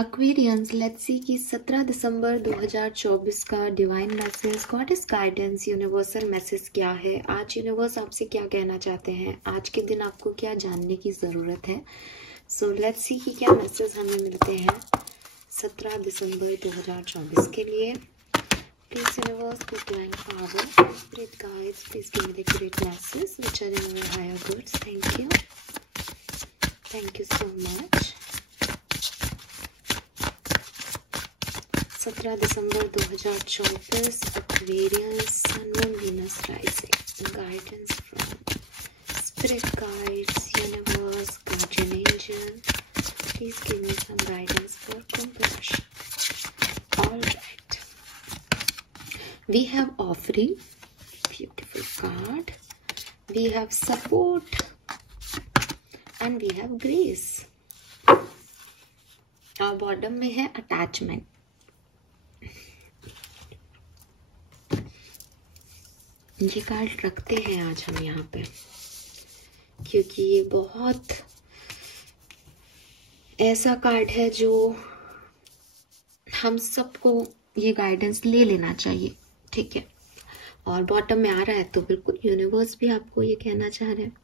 Aquarians, let's see कि 17 दिसंबर 2024 का divine message, God is guidance, universal message क्या है। आज यूनिवर्स आपसे क्या कहना चाहते हैं, आज के दिन आपको क्या जानने की ज़रूरत है। सो लेट्स सी कि क्या मैसेज हमें मिलते हैं 17 दिसंबर 2024 के लिए। Please universe, please divine power, spirit guides, please give me the great message which are in your higher goods. Thank you so much. 17 दिसंबर 2024, Aquarians, sun moon Venus rising, guidance from spirit guides, universe, guardian angel, please give me some guidance for कुंभ राशि। Alright, we have offering, beautiful card, we have support and we have grace. और bottom में है attachment. ये card रखते हैं आज हम यहाँ पे क्योंकि ये बहुत ऐसा कार्ड है जो हम सबको ये गाइडेंस ले लेना चाहिए, ठीक है। और बॉटम में आ रहा है तो बिल्कुल यूनिवर्स भी आपको ये कहना चाह रहे हैं।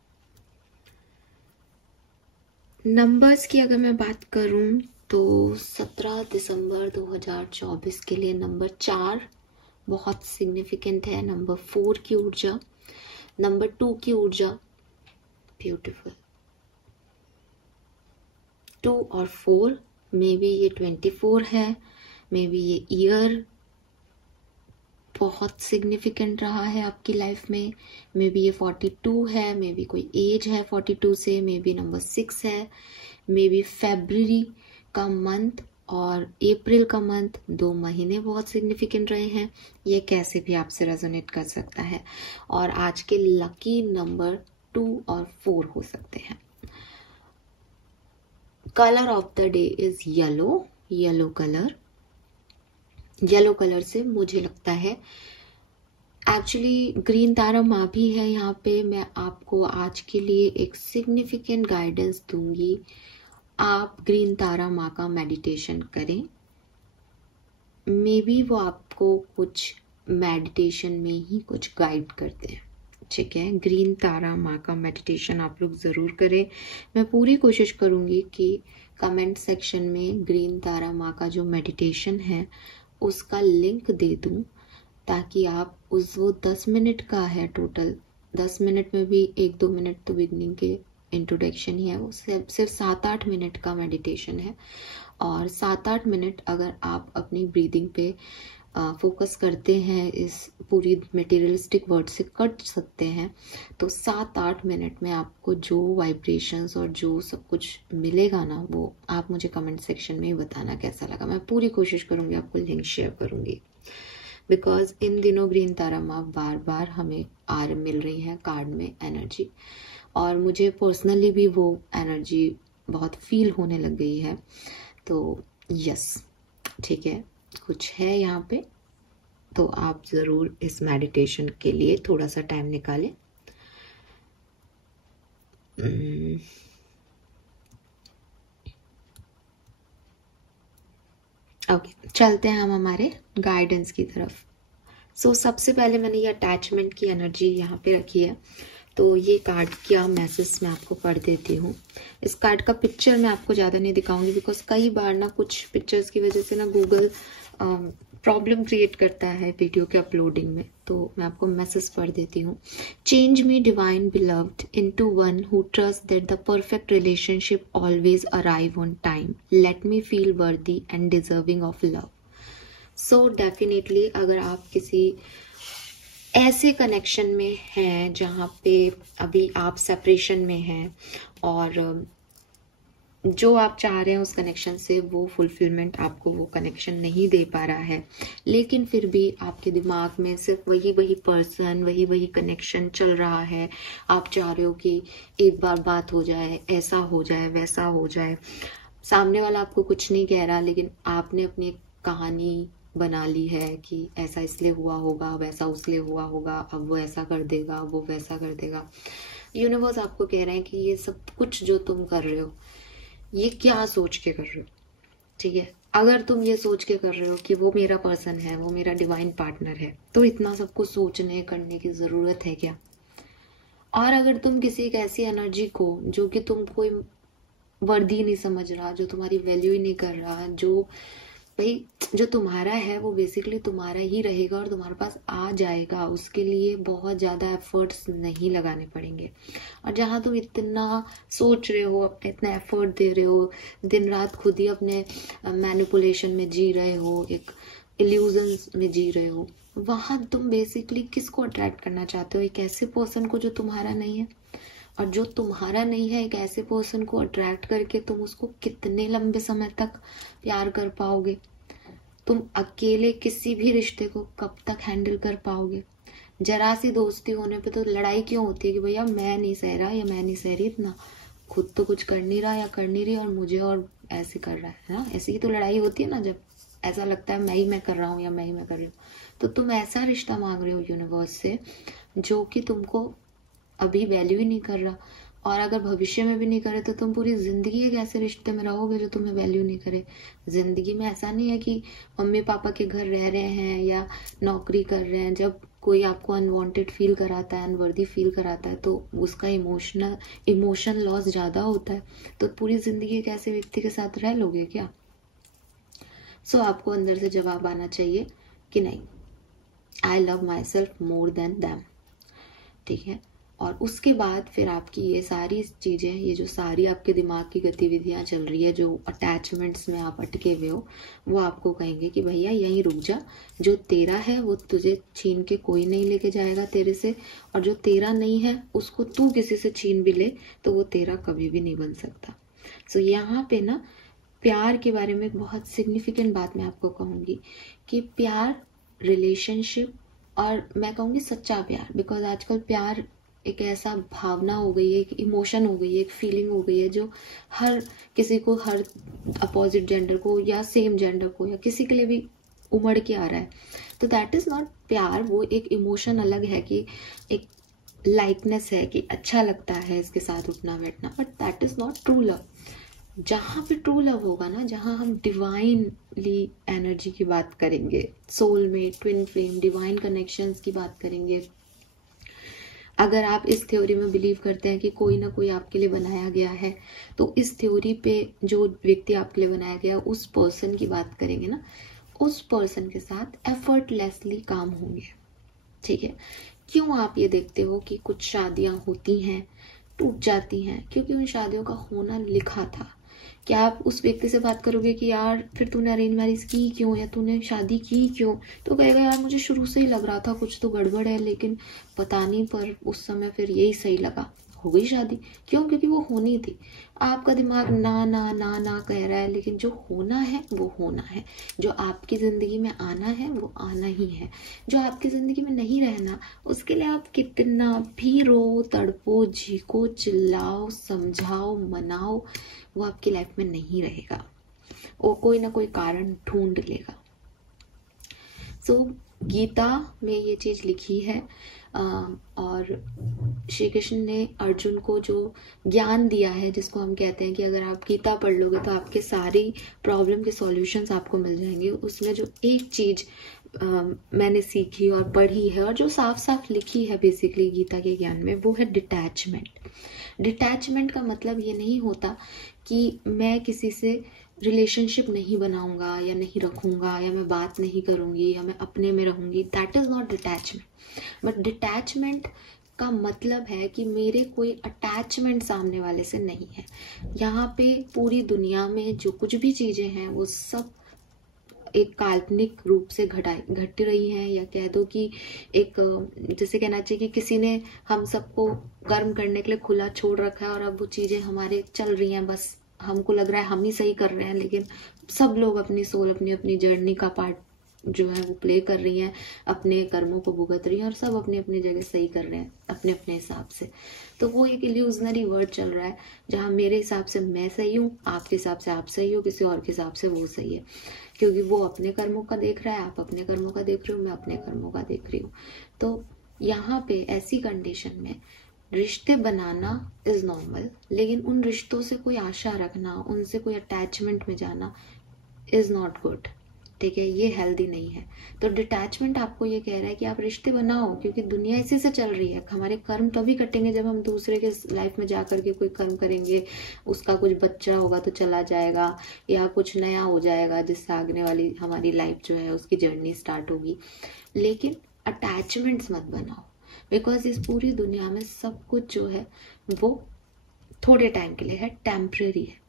नंबर्स की अगर मैं बात करूं तो 17 दिसंबर 2024 के लिए नंबर 4 बहुत सिग्निफिकेंट है। नंबर 4 की ऊर्जा, नंबर 2 की ऊर्जा, ब्यूटीफुल। 2 और 4, मे बी ये 24 है, मे बी ये ईयर बहुत सिग्निफिकेंट रहा है आपकी लाइफ में, मे बी ये 42 है, मे बी कोई एज है 42 से, मे बी नंबर 6 है, मे बी फेब्रुअरी का मंथ और अप्रैल का मंथ, 2 महीने बहुत सिग्निफिकेंट रहे हैं। ये कैसे भी आपसे रेजोनेट कर सकता है। और आज के लकी नंबर 2 और 4 हो सकते हैं। Colour of the day is yellow, yellow colour. Yellow colour से मुझे लगता है एक्चुअली ग्रीन तारा माँ भी है यहाँ पे। मैं आपको आज के लिए एक सिग्निफिकेंट गाइडेंस दूंगी। आप ग्रीन तारा माँ का मेडिटेशन करें। मे बी वो आपको कुछ मेडिटेशन में ही कुछ गाइड करते हैं, ठीक है। ग्रीन तारा माँ का मेडिटेशन आप लोग ज़रूर करें। मैं पूरी कोशिश करूँगी कि कमेंट सेक्शन में ग्रीन तारा माँ का जो मेडिटेशन है उसका लिंक दे दूँ, ताकि आप वो 10 मिनट का है टोटल। 10 मिनट में भी 1-2 मिनट तो बिगनिंग के इंट्रोडक्शन ही है, वो सिर्फ 7-8 मिनट का मेडिटेशन है। और 7-8 मिनट अगर आप अपनी ब्रीदिंग पे फोकस करते हैं, इस पूरी मटेरियलिस्टिक वर्ड से कट सकते हैं, तो 7-8 मिनट में आपको जो वाइब्रेशंस और जो सब कुछ मिलेगा ना, वो आप मुझे कमेंट सेक्शन में ही बताना कैसा लगा। मैं पूरी कोशिश करूंगी, आपको लिंक शेयर करूंगी। बिकॉज इन दिनों ग्रीन तारा माँ बार बार हमें मिल रही है कार्ड में एनर्जी, और मुझे पर्सनली भी वो एनर्जी बहुत फील होने लग गई है। तो यस, ठीक है, कुछ है यहाँ पे, तो आप ज़रूर इस मेडिटेशन के लिए थोड़ा सा टाइम निकालें। ओके, चलते हैं हम हमारे गाइडेंस की तरफ। सो सबसे पहले मैंने ये अटैचमेंट की एनर्जी यहाँ पे रखी है, तो ये कार्ड का मैसेज मैं आपको पढ़ देती हूँ। इस कार्ड का पिक्चर मैं आपको ज़्यादा नहीं दिखाऊंगी, बिकॉज कई बार ना कुछ पिक्चर्स की वजह से ना गूगल प्रॉब्लम क्रिएट करता है वीडियो के अपलोडिंग में। तो मैं आपको मैसेज पढ़ देती हूँ। Change me divine beloved into one who trust that the perfect relationship always arrive on time. Let me feel worthy and deserving of love. So definitely अगर आप किसी ऐसे कनेक्शन में हैं जहाँ पे अभी आप सेपरेशन में हैं और जो आप चाह रहे हैं उस कनेक्शन से वो फुलफिलमेंट आपको वो कनेक्शन नहीं दे पा रहा है, लेकिन फिर भी आपके दिमाग में सिर्फ वही पर्सन, वही कनेक्शन चल रहा है। आप चाह रहे हो कि एक बार बात हो जाए, ऐसा हो जाए, वैसा हो जाए। सामने वाला आपको कुछ नहीं कह रहा, लेकिन आपने अपनी कहानी बना ली है कि ऐसा इसलिए हुआ होगा, वैसा उसलिए हुआ होगा, अब वो ऐसा कर देगा, वो वैसा कर देगा। यूनिवर्स आपको कह रहे हैं कि ये सब कुछ जो तुम कर रहे हो, ये क्या सोच के कर रहे हो। ठीक है। अगर तुम ये सोच के कर रहे हो कि वो मेरा पर्सन है, वो मेरा डिवाइन पार्टनर है, तो इतना सबको सोचने करने की जरूरत है क्या? और अगर तुम किसी एक ऐसी एनर्जी को, जो कि तुम कोई वर्दी नहीं समझ रहा, जो तुम्हारी वैल्यू ही नहीं कर रहा, जो भाई जो तुम्हारा है वो बेसिकली तुम्हारा ही रहेगा और तुम्हारे पास आ जाएगा, उसके लिए बहुत ज़्यादा एफर्ट्स नहीं लगाने पड़ेंगे। और जहाँ तुम इतना सोच रहे हो, अपने इतना एफर्ट दे रहे हो, दिन रात खुद ही अपने मैनिपुलेशन में जी रहे हो, एक इल्यूजन्स में जी रहे हो, वहाँ तुम बेसिकली किसको अट्रैक्ट करना चाहते हो? एक ऐसे पर्सन को जो तुम्हारा नहीं है। और जो तुम्हारा नहीं है, एक ऐसे पर्सन को अट्रैक्ट करके तुम उसको कितने लंबे समय तक प्यार कर पाओगे? तुम अकेले किसी भी रिश्ते को कब तक हैंडल कर पाओगे? जरा सी दोस्ती होने पे तो लड़ाई क्यों होती है कि भैया मैं नहीं सह रहा या मैं नहीं सह रही इतना, खुद तो कुछ कर नहीं रहा या कर नहीं रही और मुझे और ऐसे कर रहा है ना। ऐसी ही तो लड़ाई होती है ना, जब ऐसा लगता है मैं कर रहा हूँ या मैं कर रही हूँ। तो तुम ऐसा रिश्ता मांग रहे हो यूनिवर्स से जो कि तुमको अभी वैल्यू ही नहीं कर रहा, और अगर भविष्य में भी नहीं करे तो तुम पूरी जिंदगी एक ऐसे रिश्ते में रहोगे जो तुम्हें वैल्यू नहीं करे। जिंदगी में ऐसा नहीं है कि मम्मी पापा के घर रह रहे हैं या नौकरी कर रहे हैं, जब कोई आपको अनवांटेड फील कराता है, अनवर्दी फील कराता है, तो उसका इमोशन लॉस ज्यादा होता है। तो पूरी जिंदगी एक ऐसे व्यक्ति के साथ रह लोगे क्या? सो आपको अंदर से जवाब आना चाहिए कि नहीं, I love my self more than them. ठीक है। और उसके बाद फिर आपकी ये सारी चीजें, ये जो सारी आपके दिमाग की गतिविधियां चल रही है, जो अटैचमेंट्स में आप अटके हुए हो, वो आपको कहेंगे कि भैया यहीं रुक जा, जो तेरा है वो तुझे छीन के कोई नहीं लेके जाएगा तेरे से, और जो तेरा नहीं है उसको तू किसी से छीन भी ले तो वो तेरा कभी भी नहीं बन सकता। सो यहाँ पे ना प्यार के बारे में एक बहुत सिग्निफिकेंट बात मैं आपको कहूंगी कि प्यार, रिलेशनशिप, और मैं कहूंगी सच्चा प्यार, बिकॉज आजकल प्यार एक ऐसा भावना हो गई है, एक इमोशन हो गई है, एक फीलिंग हो गई है जो हर किसी को, हर अपोजिट जेंडर को या सेम जेंडर को या किसी के लिए भी उमड़ के आ रहा है। तो दैट इज नॉट प्यार। वो एक इमोशन अलग है कि एक लाइकनेस है कि अच्छा लगता है इसके साथ उठना बैठना, but that is not true love. जहां पे ट्रू लव होगा ना, जहां हम डिवाइनली एनर्जी की बात करेंगे, soulmate, twin flame, divine connections की बात करेंगे, अगर आप इस थ्योरी में बिलीव करते हैं कि कोई ना कोई आपके लिए बनाया गया है, तो इस थ्योरी पे जो व्यक्ति आपके लिए बनाया गया उस पर्सन की बात करेंगे ना, उस पर्सन के साथ एफर्टलेसली काम होंगे। ठीक है। क्यों आप ये देखते हो कि कुछ शादियां होती हैं, टूट जाती हैं? क्योंकि उन शादियों का होना लिखा था। क्या आप उस व्यक्ति से बात करोगे कि यार फिर तूने अरेंज मैरिज की क्यों, या तूने शादी की क्यों? तो कहेगा यार मुझे शुरू से ही लग रहा था कुछ तो गड़बड़ है, लेकिन पता नहीं, पर उस समय फिर यही सही लगा, हो गई शादी। क्यों? क्योंकि वो होनी थी। आपका दिमाग ना ना ना ना कह रहा है, लेकिन जो होना है वो होना है। जो आपकी जिंदगी में आना है वो आना ही है। जो आपकी जिंदगी में नहीं रहना, उसके लिए आप कितना भी रो, तड़पो, झीको, चिल्लाओ, समझाओ, मनाओ, वो आपकी लाइफ में नहीं रहेगा। वो कोई ना कोई कारण ढूंढ लेगा। सो गीता में ये चीज लिखी है, और श्री कृष्ण ने अर्जुन को जो ज्ञान दिया है, जिसको हम कहते हैं कि अगर आप गीता पढ़ लोगे तो आपके सारी प्रॉब्लम के सॉल्यूशंस आपको मिल जाएंगे। उसमें जो एक चीज मैंने सीखी और पढ़ी है, और जो साफ साफ लिखी है बेसिकली गीता के ज्ञान में, वो है डिटैचमेंट। डिटैचमेंट का मतलब ये नहीं होता कि मैं किसी से रिलेशनशिप नहीं बनाऊंगा या नहीं रखूंगा, या मैं बात नहीं करूंगी, या मैं अपने में रहूंगी। That is not detachment. But detachment का मतलब है कि मेरे कोई अटैचमेंट सामने वाले से नहीं है। यहाँ पे पूरी दुनिया में जो कुछ भी चीजें हैं वो सब एक काल्पनिक रूप से घट रही हैं, या कह दो कि एक, जैसे कहना चाहिए कि किसी ने हम सबको कर्म करने के लिए खुला छोड़ रखा है, और अब वो चीजें हमारे चल रही हैं, बस हमको लग रहा है हम ही सही कर रहे हैं, लेकिन सब लोग अपनी सोल, अपनी अपनी जर्नी का पार्ट जो है वो प्ले कर रही हैं, अपने कर्मों को भुगत रही हैं, और सब अपनी अपनी जगह सही कर रहे हैं अपने अपने हिसाब से। तो वो एक इल्यूजनरी वर्ड चल रहा है, जहाँ मेरे हिसाब से मैं सही हूँ, आपके हिसाब से आप सही हो, किसी और के हिसाब से वो सही है, क्योंकि वो अपने कर्मों का देख रहा है, आप अपने कर्मों का देख रहे हो, मैं अपने कर्मों का देख रही हूँ। तो यहाँ पे ऐसी कंडीशन में रिश्ते बनाना इज नॉर्मल, लेकिन उन रिश्तों से कोई आशा रखना, उनसे कोई अटैचमेंट में जाना, इज नॉट गुड, ठीक है, ये हेल्दी नहीं है। तो डिटैचमेंट आपको ये कह रहा है कि आप रिश्ते बनाओ, क्योंकि दुनिया इसी से चल रही है। हमारे कर्म तभी कटेंगे जब हम दूसरे के लाइफ में जा करके कोई कर्म करेंगे, उसका कुछ बच्चा होगा तो चला जाएगा, या कुछ नया हो जाएगा जिससे आगने वाली हमारी लाइफ जो है उसकी जर्नी स्टार्ट होगी। लेकिन अटैचमेंट्स मत बनाओ, बिकॉज इस पूरी दुनिया में सब कुछ जो है वो थोड़े टाइम के लिए है, टेम्परेरी है।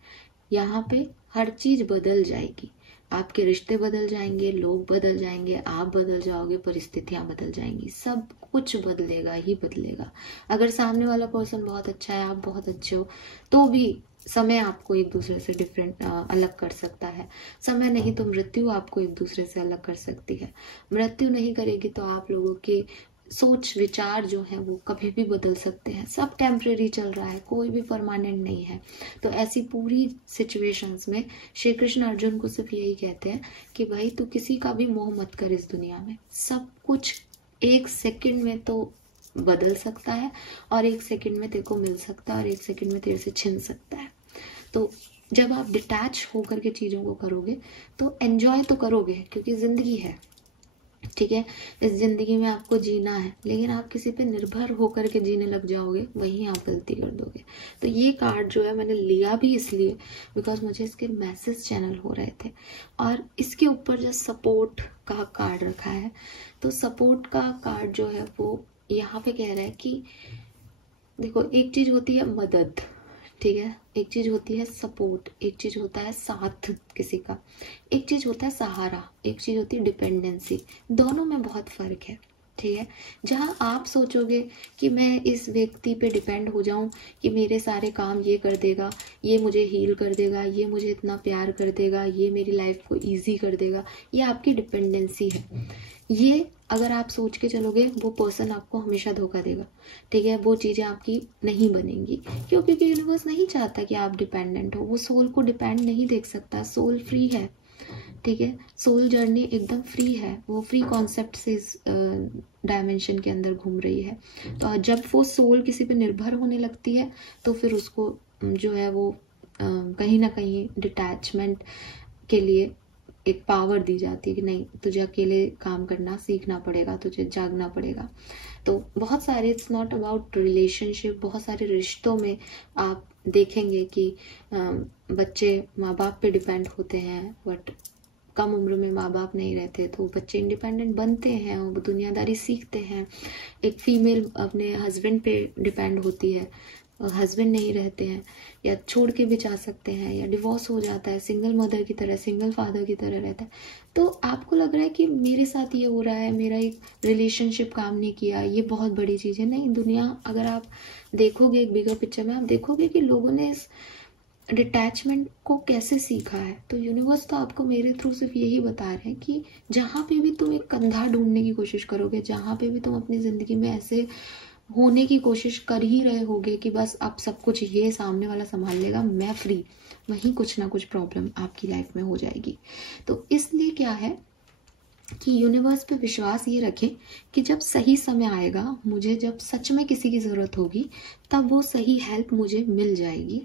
यहाँ पे हर चीज बदल जाएगी, आपके रिश्ते बदल जाएंगे, लोग बदल जाएंगे, आप बदल जाओगे, परिस्थितियां बदल जाएंगी, सब कुछ बदलेगा ही बदलेगा। अगर सामने वाला पर्सन बहुत अच्छा है, आप बहुत अच्छे हो, तो भी समय आपको एक दूसरे से डिफरेंट अलग कर सकता है। समय नहीं तो मृत्यु आपको एक दूसरे से अलग कर सकती है। मृत्यु नहीं करेगी तो आप लोगों के सोच विचार जो है वो कभी भी बदल सकते हैं। सब टेम्परेरी चल रहा है, कोई भी परमानेंट नहीं है। तो ऐसी पूरी सिचुएशंस में श्री कृष्ण अर्जुन को सिर्फ यही कहते हैं कि भाई तू किसी का भी मोह मत कर इस दुनिया में। सब कुछ एक सेकंड में तो बदल सकता है, और एक सेकंड में तेरे को मिल सकता है, और एक सेकंड में तेरे से छिन सकता है। तो जब आप डिटैच होकर के चीजों को करोगे तो एंजॉय तो करोगे, क्योंकि जिंदगी है, ठीक है, इस जिंदगी में आपको जीना है। लेकिन आप किसी पे निर्भर होकर के जीने लग जाओगे, वहीं आप गलती कर दोगे। तो ये कार्ड जो है मैंने लिया भी इसलिए बिकॉज मुझे इसके मैसेज चैनल हो रहे थे, और इसके ऊपर जो सपोर्ट का कार्ड रखा है, तो सपोर्ट का कार्ड जो है वो यहाँ पे कह रहा है कि देखो, एक चीज होती है मदद, ठीक है, एक चीज होती है सपोर्ट, एक चीज होता है साथ किसी का, एक चीज होता है सहारा, एक चीज होती है डिपेंडेंसी। दोनों में बहुत फर्क है, ठीक है। जहां आप सोचोगे कि मैं इस व्यक्ति पे डिपेंड हो जाऊं कि मेरे सारे काम ये कर देगा, ये मुझे हील कर देगा, ये मुझे इतना प्यार कर देगा, ये मेरी लाइफ को इजी कर देगा, ये आपकी डिपेंडेंसी है। ये अगर आप सोच के चलोगे, वो पर्सन आपको हमेशा धोखा देगा, ठीक है। वो चीजें आपकी नहीं बनेंगी। क्यों? क्योंकि यूनिवर्स नहीं चाहता कि आप डिपेंडेंट हो। वो सोल को डिपेंड नहीं देख सकता। सोल फ्री है, ठीक है। सोल जर्नी एकदम फ्री है, वो फ्री कॉन्सेप्ट से इस डायमेंशन के अंदर घूम रही है। तो जब वो सोल किसी पे निर्भर होने लगती है तो फिर उसको जो है वो कहीं ना कहीं डिटैचमेंट के लिए एक पावर दी जाती है कि नहीं, तुझे अकेले काम करना सीखना पड़ेगा, तुझे जागना पड़ेगा। तो बहुत सारे, इट्स नॉट अबाउट रिलेशनशिप, बहुत सारे रिश्तों में आप देखेंगे कि बच्चे माँ बाप पे डिपेंड होते हैं, बट कम उम्र में माँ बाप नहीं रहते तो बच्चे इंडिपेंडेंट बनते हैं, वो दुनियादारी सीखते हैं। एक फीमेल अपने हस्बैंड पे डिपेंड होती है, हस्बैंड नहीं रहते हैं, या छोड़ के भी जा सकते हैं, या डिवोर्स हो जाता है, सिंगल मदर की तरह, सिंगल फादर की तरह रहता है। तो आपको लग रहा है कि मेरे साथ ये हो रहा है, मेरा एक रिलेशनशिप काम नहीं किया, ये बहुत बड़ी चीज़ है। नहीं, दुनिया अगर आप देखोगे एक बिगर पिक्चर में, आप देखोगे कि लोगों ने इस डिटैचमेंट को कैसे सीखा है। तो यूनिवर्स तो आपको मेरे थ्रू सिर्फ यही बता रहे हैं कि जहाँ पे भी तुम एक कंधा ढूंढने की कोशिश करोगे, जहाँ पे भी तुम अपनी जिंदगी में ऐसे होने की कोशिश कर ही रहे होगे कि बस अब सब कुछ ये सामने वाला संभाल लेगा, मैं फ्री, वहीं कुछ ना कुछ प्रॉब्लम आपकी लाइफ में हो जाएगी। तो इसलिए क्या है कि यूनिवर्स पे विश्वास ये रखें कि जब सही समय आएगा, मुझे जब सच में किसी की ज़रूरत होगी, तब वो सही हेल्प मुझे मिल जाएगी।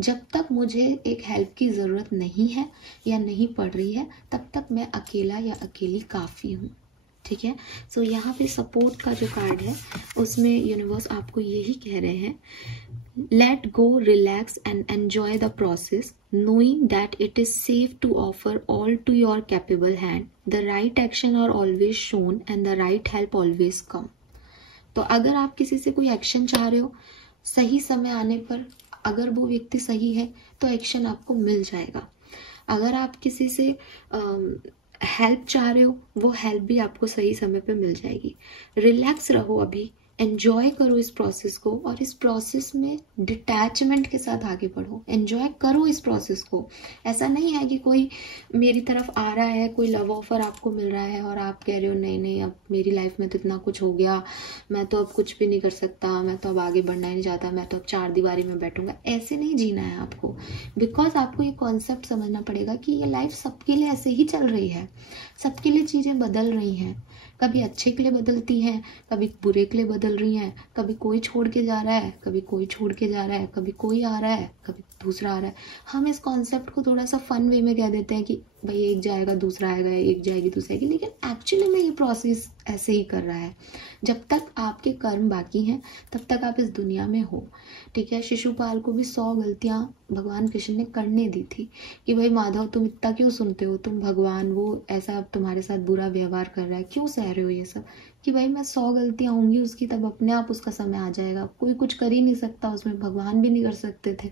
जब तक मुझे एक हेल्प की ज़रूरत नहीं है या नहीं पड़ रही है, तब तक मैं अकेला या अकेली काफ़ी हूँ, ठीक है। सो यहाँ पे सपोर्ट का जो कार्ड है उसमें यूनिवर्स आपको यही कह रहे हैं, let go, relax and enjoy the process, knowing that it is safe to offer all to your capable hand. The right action are always shown and the right help always come. तो अगर आप किसी से कोई action चाह रहे हो, सही समय आने पर अगर वो व्यक्ति सही है तो एक्शन आपको मिल जाएगा। अगर आप किसी से हेल्प चाह रहे हो, वो हेल्प भी आपको सही समय पे मिल जाएगी। रिलैक्स रहो, अभी एंजॉय करो इस प्रोसेस को, और इस प्रोसेस में डिटैचमेंट के साथ आगे बढ़ो, एंजॉय करो इस प्रोसेस को। ऐसा नहीं है कि कोई मेरी तरफ आ रहा है, कोई लव ऑफर आपको मिल रहा है और आप कह रहे हो नहीं नहीं, अब मेरी लाइफ में तो इतना कुछ हो गया, मैं तो अब कुछ भी नहीं कर सकता, मैं तो अब आगे बढ़ना ही नहीं चाहता, मैं तो अब चार दीवारी में बैठूंगा। ऐसे नहीं जीना है आपको, बिकॉज आपको ये कॉन्सेप्ट समझना पड़ेगा कि ये लाइफ सबके लिए ऐसे ही चल रही है, सबके लिए चीजें बदल रही हैं। कभी अच्छे के लिए बदलती हैं, कभी बुरे के लिए बदल रही हैं, कभी कोई छोड़ के जा रहा है, कभी कोई छोड़ के जा रहा है, कभी कोई आ रहा है, कभी दूसरा आ रहा है। हम इस कॉन्सेप्ट को थोड़ा सा फन वे में कह देते हैं कि भाई एक जाएगा दूसरा आएगा, एक जाएगी दूसरा आएगी, लेकिन एक्चुअली में ये प्रोसेस ऐसे ही कर रहा है। जब तक आपके कर्म बाकी हैं तब तक आप इस दुनिया में हो, ठीक है। शिशुपाल को भी 100 गलतियां भगवान कृष्ण ने करने दी थी कि भाई माधव तुम इतना क्यों सुनते हो, तुम भगवान वो ऐसा तुम्हारे साथ बुरा व्यवहार कर रहा है, क्यों सह रहे हो ये सब, कि भाई मैं 100 गलतियां होंगी उसकी, तब अपने आप उसका समय आ जाएगा। कोई कुछ कर ही नहीं सकता उसमें, भगवान भी नहीं कर सकते थे।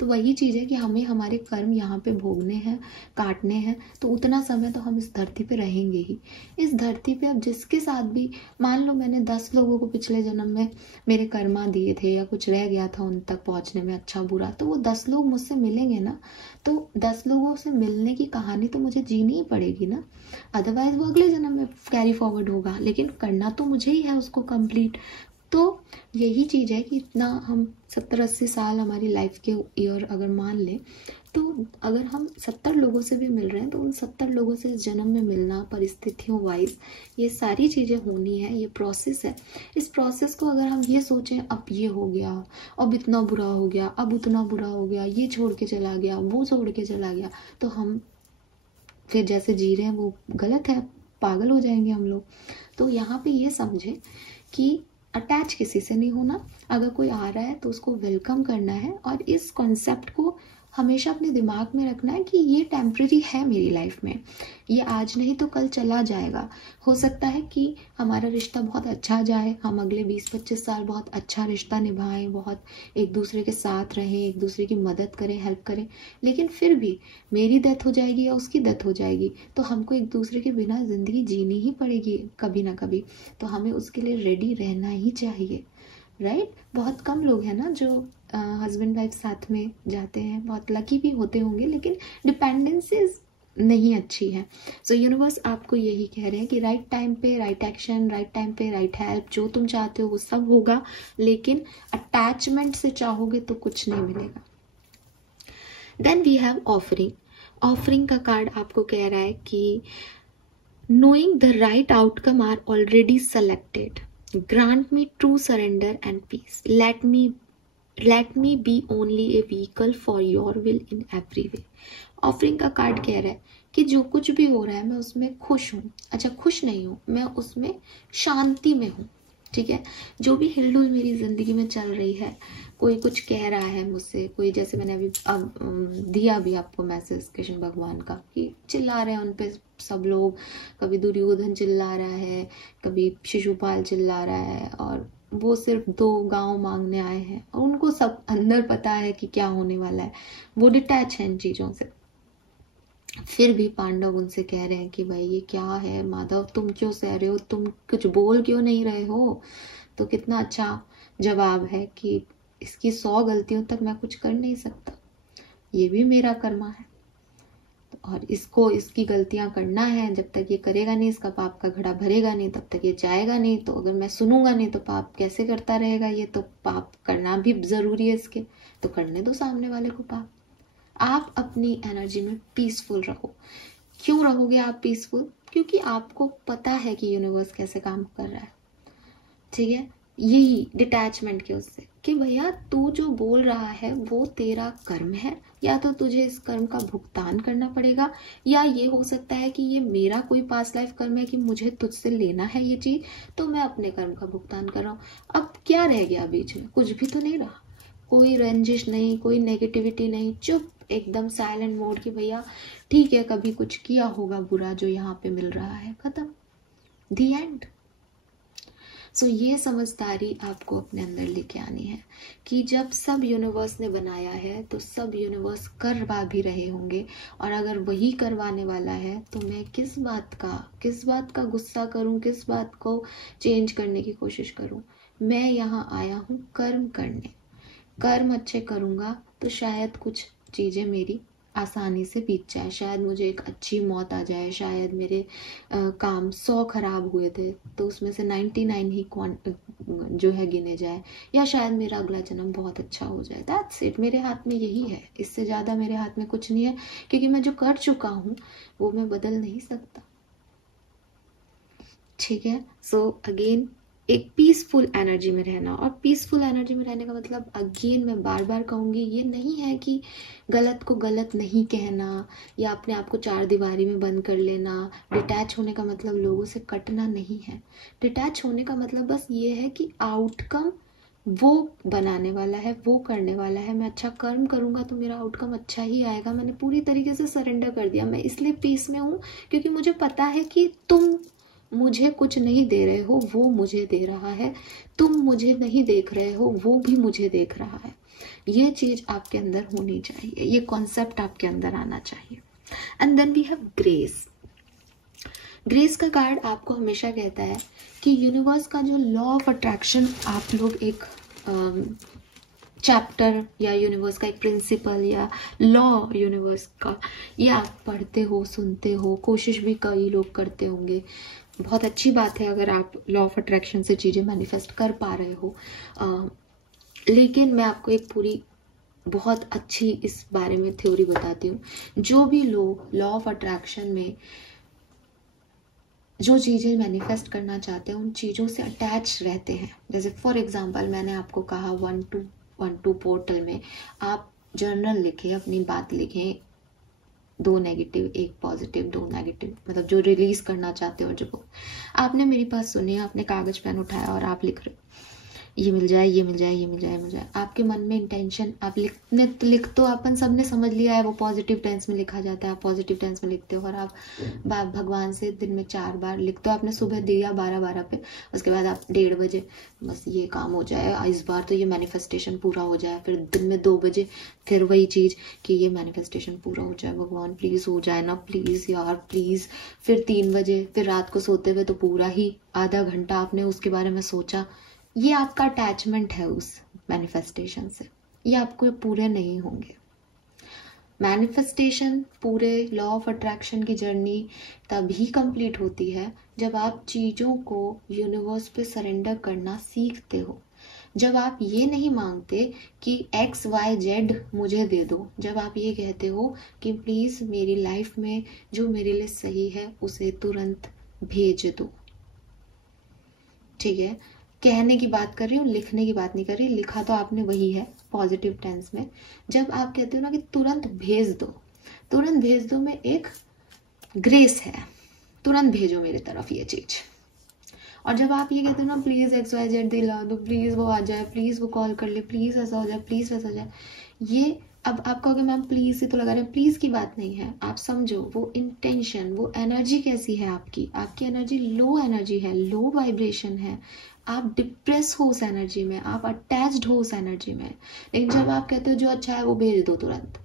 तो वही चीज़ है कि हमें हमारे कर्म यहाँ पे भोगने हैं, काटने हैं, तो उतना समय तो हम इस धरती पे रहेंगे ही। इस धरती पे अब जिसके साथ भी, मान लो मैंने 10 लोगों को पिछले जन्म में मेरे कर्मा दिए थे या कुछ रह गया था उन तक पहुंचने में अच्छा बुरा, तो वो 10 लोग मुझसे मिलेंगे ना, तो 10 लोगों से मिलने की कहानी तो मुझे जीनी ही पड़ेगी ना, अदरवाइज वो अगले जन्म में कैरी फॉरवर्ड होगा, लेकिन करना तो मुझे ही है उसको कंप्लीट। तो यही चीज़ है कि इतना हम 70-80 साल हमारी लाइफ के ईयर अगर मान लें, तो अगर हम 70 लोगों से भी मिल रहे हैं तो उन 70 लोगों से इस जन्म में मिलना, परिस्थितियों वाइज ये सारी चीज़ें होनी है, ये प्रोसेस है। इस प्रोसेस को अगर हम ये सोचें अब ये हो गया, अब इतना बुरा हो गया, अब उतना बुरा हो गया, ये छोड़ के चला गया, वो छोड़ के चला गया, तो हम फिर जैसे जी रहे हैं वो गलत है, पागल हो जाएंगे हम लोग। तो यहाँ पे ये समझे कि अटैच किसी से नहीं होना, अगर कोई आ रहा है तो उसको वेलकम करना है, और इस कॉन्सेप्ट को हमेशा अपने दिमाग में रखना है कि ये टेम्परेरी है मेरी लाइफ में, ये आज नहीं तो कल चला जाएगा। हो सकता है कि हमारा रिश्ता बहुत अच्छा जाए, हम अगले 20-25 साल बहुत अच्छा रिश्ता निभाएं, बहुत एक दूसरे के साथ रहें, एक दूसरे की मदद करें, हेल्प करें, लेकिन फिर भी मेरी डेथ हो जाएगी या उसकी डेथ हो जाएगी तो हमको एक दूसरे के बिना ज़िंदगी जीनी ही पड़ेगी कभी ना कभी। तो हमें उसके लिए रेडी रहना ही चाहिए, राइट। बहुत कम लोग हैं ना जो हस्बैंड वाइफ साथ में जाते हैं, बहुत लकी भी होते होंगे, लेकिन डिपेंडेंसीज नहीं अच्छी है। सो यूनिवर्स आपको यही कह रहे हैं कि राइट टाइम पे राइट एक्शन, राइट टाइम पे राइट हेल्प, जो तुम चाहते हो वो सब होगा, लेकिन अटैचमेंट से चाहोगे तो कुछ नहीं मिलेगा। Then we have offering. Offering का कार्ड आपको कह रहा है कि knowing the right outcome are already selected, grant me true surrender and peace, let me be only a vehicle for your will in every way। Offering का card कह रहा है कि जो कुछ भी हो रहा है मैं उसमें खुश हूँ, अच्छा खुश नहीं हूँ, मैं उसमें शांति में हूँ, ठीक है। जो भी हिलडुल मेरी जिंदगी में चल रही है, कोई कुछ कह रहा है मुझसे, कोई जैसे मैंने अभी दिया भी आपको मैसेज कृष्ण भगवान का कि चिल्ला रहे हैं उन पे सब लोग, कभी दुर्योधन चिल्ला रहा है, कभी शिशुपाल चिल्ला रहा है, और वो सिर्फ 2 गांव मांगने आए हैं और उनको सब अंदर पता है कि क्या होने वाला है, वो डिटैच है इन चीजों से। फिर भी पांडव उनसे कह रहे हैं कि भाई ये क्या है माधव, तुम क्यों सह रहे हो, तुम कुछ बोल क्यों नहीं रहे हो। तो कितना अच्छा जवाब है कि इसकी 100 गलतियों तक मैं कुछ कर नहीं सकता, ये भी मेरा कर्मा है, और इसको इसकी गलतियां करना है, जब तक ये करेगा नहीं इसका पाप का घड़ा भरेगा नहीं तब तक ये जाएगा नहीं। तो अगर मैं सुनूंगा नहीं तो पाप कैसे करता रहेगा, ये तो पाप करना भी जरूरी है इसके, तो करने दो सामने वाले को पाप। आप अपनी एनर्जी में पीसफुल रहो। क्यों रहोगे आप पीसफुल, क्योंकि आपको पता है कि यूनिवर्स कैसे काम कर रहा है, ठीक है। यही डिटैचमेंट के उससे कि भैया तू जो बोल रहा है वो तेरा कर्म है, या तो तुझे इस कर्म का भुगतान करना पड़ेगा, या ये हो सकता है कि ये मेरा कोई पास्ट लाइफ कर्म है कि मुझे तुझसे लेना है ये चीज, तो मैं अपने कर्म का भुगतान कर रहा हूँ। अब क्या रह गया बीच में, कुछ भी तो नहीं रहा, कोई रंजिश नहीं, कोई नेगेटिविटी नहीं, चुप एकदम साइलेंट मोड की भैया ठीक है कभी कुछ किया होगा बुरा जो यहाँ पे मिल रहा है, खत्म, दी एंड। सो ये समझदारी आपको अपने अंदर लेके आनी है कि जब सब यूनिवर्स ने बनाया है तो सब यूनिवर्स करवा भी रहे होंगे, और अगर वही करवाने वाला है तो मैं किस बात का गुस्सा करूं, किस बात को चेंज करने की कोशिश करूं। मैं यहाँ आया हूँ कर्म करने, कर्म अच्छे करूंगा तो शायद कुछ चीजें मेरी आसानी से बीत जाए, शायद मुझे एक अच्छी मौत आ जाए, शायद मेरे काम 100 खराब हुए थे तो उसमें से 99 ही जो है गिने जाए, या शायद मेरा अगला जन्म बहुत अच्छा हो जाए। दैट्स इट, मेरे हाथ में यही है, इससे ज्यादा मेरे हाथ में कुछ नहीं है, क्योंकि मैं जो कर चुका हूँ वो मैं बदल नहीं सकता, ठीक है। सो अगेन एक पीसफुल एनर्जी में रहना। और पीसफुल एनर्जी में रहने का मतलब अगेन मैं बार बार कहूंगी, ये नहीं है कि गलत को गलत नहीं कहना या अपने आप को चार दीवारी में बंद कर लेना। डिटैच होने का मतलब लोगों से कटना नहीं है। डिटैच होने का मतलब बस ये है कि आउटकम वो बनाने वाला है, वो करने वाला है। मैं अच्छा कर्म करूंगा तो मेरा आउटकम अच्छा ही आएगा। मैंने पूरी तरीके से सरेंडर कर दिया। मैं इसलिए पीस में हूँ क्योंकि मुझे पता है कि तुम मुझे कुछ नहीं दे रहे हो, वो मुझे दे रहा है। तुम मुझे नहीं देख रहे हो, वो भी मुझे देख रहा है। ये चीज आपके अंदर होनी चाहिए, ये कॉन्सेप्ट आपके अंदर आना चाहिए। And then we have grace. Grace का कार्ड आपको हमेशा कहता है कि यूनिवर्स का जो लॉ ऑफ अट्रैक्शन आप लोग एक चैप्टर या यूनिवर्स का एक प्रिंसिपल या लॉ यूनिवर्स का, ये आप पढ़ते हो, सुनते हो, कोशिश भी कई लोग करते होंगे। बहुत अच्छी बात है अगर आप लॉ ऑफ अट्रैक्शन से चीजें मैनिफेस्ट कर पा रहे हो। लेकिन मैं आपको एक पूरी बहुत अच्छी इस बारे में थ्योरी बताती हूँ। जो भी लोग लॉ ऑफ अट्रैक्शन में जो चीजें मैनिफेस्ट करना चाहते हैं उन चीजों से अटैच रहते हैं, जैसे फॉर एग्जांपल मैंने आपको कहा 1-2 पोर्टल में आप जर्नल लिखें, अपनी बात लिखें, 2 नेगेटिव 1 पॉजिटिव 2 नेगेटिव, मतलब जो रिलीज करना चाहते हो। जो आपने मेरी बात सुनी, आपने कागज पेन उठाया और आप लिख रहे हो ये मिल जाए, ये मिल जाए, ये मिल जाए, ये मिल जाए। आपके मन में इंटेंशन आप लिख तो अपन सबने समझ लिया है वो पॉजिटिव टेंस में लिखा जाता है। आप पॉजिटिव टेंस में लिखते हो और आप भगवान से दिन में 4 बार लिख तो आपने सुबह दिया 12 पे, उसके बाद आप 1:30 बजे बस ये काम हो जाए, इस बार तो ये मैनिफेस्टेशन पूरा हो जाए। फिर दिन में 2 बजे फिर वही चीज कि ये मैनिफेस्टेशन पूरा हो जाए, भगवान प्लीज हो जाए ना, प्लीज यार प्लीज। फिर 3 बजे, फिर रात को सोते हुए तो पूरा ही आधा घंटा आपने उसके बारे में सोचा। ये आपका अटैचमेंट है उस मैनिफेस्टेशन से, ये आपको पूरे नहीं होंगे। मैनिफेस्टेशन पूरे लॉ ऑफ अट्रैक्शन की जर्नी तभी कंप्लीट होती है जब आप चीजों को यूनिवर्स पे सरेंडर करना सीखते हो। जब आप ये नहीं मांगते कि XYZ मुझे दे दो, जब आप ये कहते हो कि प्लीज मेरी लाइफ में जो मेरे लिए सही है उसे तुरंत भेज दो। ठीक है, कहने की बात कर रही हूँ, लिखने की बात नहीं कर रही। लिखा तो आपने वही है पॉजिटिव टेंस में। जब आप कहते हो ना कि तुरंत भेज दो, तुरंत भेज दो में एक ग्रेस है, तुरंत भेजो मेरी तरफ ये चीज। और जब आप ये कहते हो ना प्लीज XYZ दिला दो, प्लीज वो आ जाए, प्लीज वो कॉल कर ले, प्लीज ऐसा हो जाए, प्लीज वैसा हो जाए, ये अब आप कहोगे मैम प्लीज से तो लगा रहे हैं। प्लीज की बात नहीं है, आप समझो वो इंटेंशन, वो एनर्जी कैसी है आपकी एनर्जी लो एनर्जी है, लो वाइब्रेशन है। आप डिप्रेस हो उस एनर्जी में, आप अटैच्ड हो उस एनर्जी में। लेकिन जब आप कहते हो जो अच्छा है वो भेज दो तुरंत,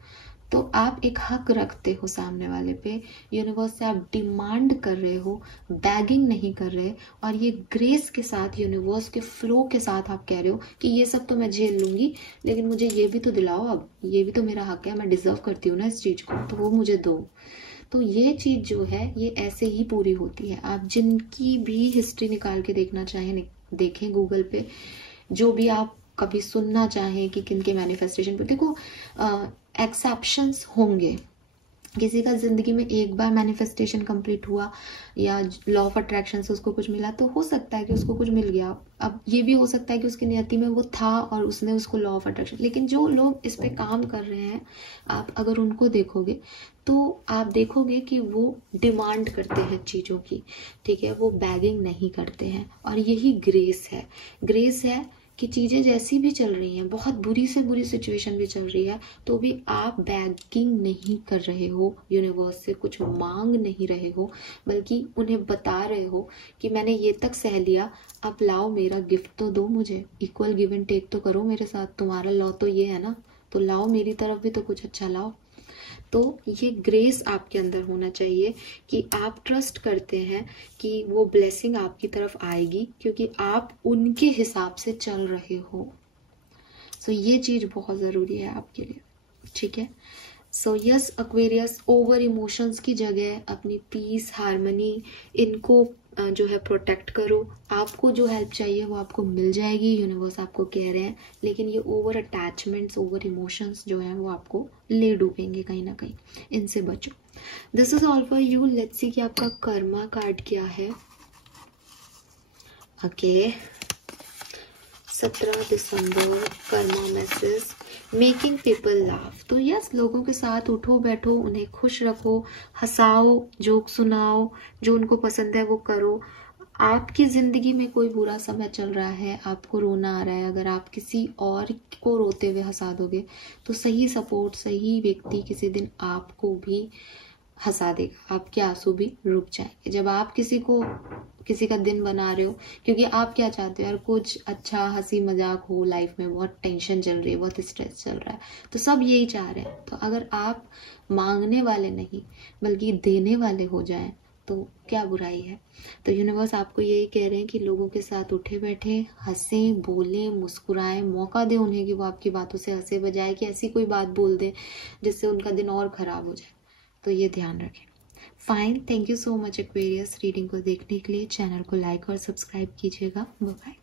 तो आप एक हक रखते हो सामने वाले पे। यूनिवर्स से आप डिमांड कर रहे हो, बैगिंग नहीं कर रहे। और ये ग्रेस के साथ, यूनिवर्स के फ्लो के साथ आप कह रहे हो कि ये सब तो मैं झेल लूंगी, लेकिन मुझे ये भी तो दिलाओ, अब ये भी तो मेरा हक है, मैं डिजर्व करती हूँ ना इस चीज को, तो वो मुझे दो। तो ये चीज जो है ये ऐसे ही पूरी होती है। आप जिनकी भी हिस्ट्री निकाल के देखना चाहें देखें गूगल पे, जो भी आप कभी सुनना चाहें कि किनके मैनिफेस्टेशन पे, देखो एक्सेप्शंस होंगे। किसी का जिंदगी में एक बार मैनिफेस्टेशन कंप्लीट हुआ या लॉ ऑफ अट्रैक्शन से उसको कुछ मिला तो हो सकता है कि उसको कुछ मिल गया। अब ये भी हो सकता है कि उसकी नियति में वो था और उसने उसको लॉ ऑफ अट्रैक्शन। लेकिन जो लोग इस पे काम कर रहे हैं, आप अगर उनको देखोगे तो आप देखोगे कि वो डिमांड करते हैं चीजों की। ठीक है, वो बैगिंग नहीं करते हैं। और यही ग्रेस है। ग्रेस है कि चीजें जैसी भी चल रही हैं, बहुत बुरी से बुरी सिचुएशन भी चल रही है, तो भी आप बैगिंग नहीं कर रहे हो, यूनिवर्स से कुछ मांग नहीं रहे हो, बल्कि उन्हें बता रहे हो कि मैंने ये तक सह लिया, अब लाओ मेरा गिफ्ट तो दो मुझे, इक्वल गिव एंड टेक तो करो मेरे साथ। तुम्हारा लॉ तो ये है ना, तो लाओ मेरी तरफ भी तो कुछ अच्छा लाओ। तो ये ग्रेस आपके अंदर होना चाहिए कि आप ट्रस्ट करते हैं कि वो ब्लेसिंग आपकी तरफ आएगी क्योंकि आप उनके हिसाब से चल रहे हो। सो ये चीज बहुत जरूरी है आपके लिए। ठीक है, so yes Aquarius, over emotions की जगह अपनी पीस, हार्मनी, इनको जो है प्रोटेक्ट करो। आपको जो हेल्प चाहिए वो आपको मिल जाएगी, यूनिवर्स आपको कह रहे हैं। लेकिन ये ओवर अटैचमेंट्स, ओवर इमोशंस जो है वो आपको ले डूबेंगे कहीं ना कहीं, इनसे बचो। This is all for you. Let's see कि आपका कर्मा कार्ड क्या है। ओके 17 दिसंबर karma message making people laugh. तो यस, लोगों के साथ उठो बैठो, उन्हें खुश रखो, हंसाओ, जोक सुनाओ, जो उनको पसंद है वो करो। आपकी जिंदगी में कोई बुरा समय चल रहा है, आपको रोना आ रहा है, अगर आप किसी और को रोते हुए हंसा दोगे तो सही सपोर्ट, सही व्यक्ति किसी दिन आपको भी हंसा देगा, आपके आंसू भी रुक जाएंगे। जब आप किसी का दिन बना रहे हो, क्योंकि आप क्या चाहते हो यार, कुछ अच्छा हंसी मजाक हो लाइफ में, बहुत टेंशन चल रही है, बहुत स्ट्रेस चल रहा है, तो सब यही चाह रहे हैं। तो अगर आप मांगने वाले नहीं बल्कि देने वाले हो जाएं तो क्या बुराई है। तो यूनिवर्स आपको यही कह रहे हैं कि लोगों के साथ उठे बैठे, हंसें, बोलें, मुस्कुराएं, मौका दें उन्हें कि वो आपकी बातों से हंसे, बजाय कि ऐसी कोई बात बोल दें जिससे उनका दिन और खराब हो जाए। तो ये ध्यान रखें। Fine, thank you so much Aquarius reading को देखने के लिए। चैनल को लाइक और सब्सक्राइब कीजिएगा। Bye bye.